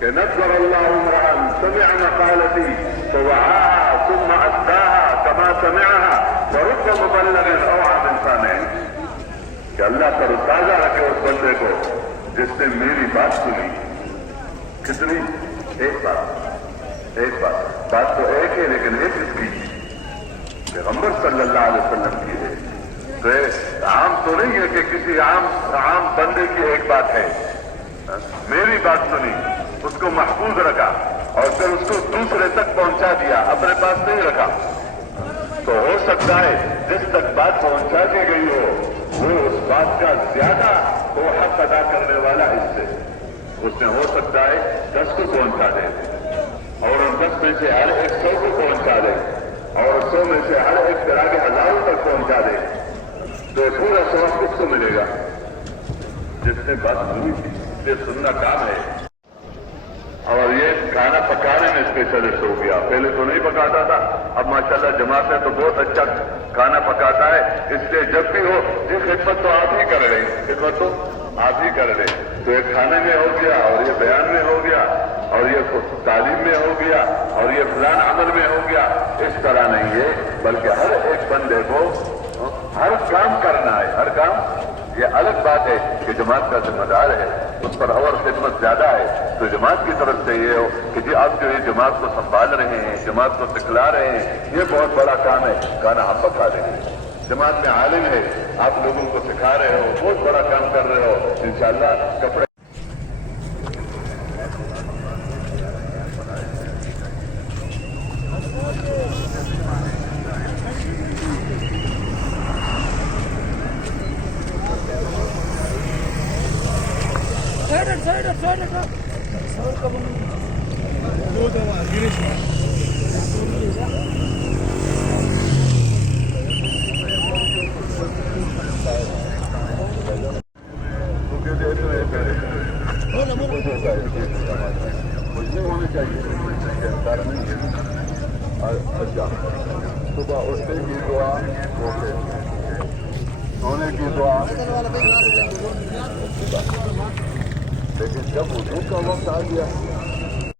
کہ نذر اللہ امرأ سمع مقالتی فوعاها ثم أداها كما سمعها ورب مبلغ اوعى من سامع، کہ اللہ کا تازہ رکھے اس بندے کو جس نے میری بات سنی. کتنی؟ ایک بات تو ایک ہے لیکن ایک اس کی پیغمبر صلی اللہ علیہ وسلم کی ہے. تو عام تو نہیں ہے کہ کسی عام بندے کی ایک بات ہے. میری بات سنی، اس کو محفوظ رکھا اور پھر اس کو دوسرے تک پہنچا دیا، اپنے پاس نہیں رکھا. تو ہو سکتا ہے جس تک بات پہنچا دی گئی ہو وہ اس بات کا زیادہ وہ حق ادا کرنے والا اس سے، اس نے ہو سکتا ہے 10 کو پہنچا دے اور ان 10 میں سے ہر ایک 100 کو پہنچا دے اور 100 میں سے ہر ایک طرح کے 1000 تک پہنچا دے. تو پورا ثواب کس کو ملے گا؟ جس نے بات سنی تھی. یہ سننا کام ہے. اور یہ کھانا پکانے میں اسپیشلسٹ ہو گیا. پہلے تو نہیں پکاتا تھا، اب ماشاءاللہ جماعت میں تو بہت اچھا کھانا پکاتا ہے. اس لیے جب بھی ہو یہ خدمت تو آپ ہی کر رہے ہیں، خدمت تو آپ ہی کر رہے. تو یہ کھانے میں ہو گیا اور یہ بیان میں ہو گیا اور یہ تعلیم میں ہو گیا اور یہ فلان عمل میں ہو گیا. اس طرح نہیں ہے، بلکہ ہر ایک بندے کو ہر کام کرنا ہے. ہر کام، یہ الگ بات ہے کہ جماعت کا ذمہ دار ہے، اس پر اور خدمت زیادہ ہے. تو جماعت کی طرف سے یہ ہو کہ جی آپ جو یہ جماعت کو سنبھال رہے ہیں، جماعت کو سکھلا رہے ہیں، یہ بہت بڑا کام ہے. کھانا ہم پکا دیں گے. جماعت میں عالم ہے، آپ لوگوں کو سکھا رہے ہو، بہت بڑا کام کر رہے ہو. انشاءاللہ کپڑے ہونے چاہیے. اچھا، صبح اٹھنے کی دعا، سونے کی دعا، لیکن جب وضو کا وقت آ گیا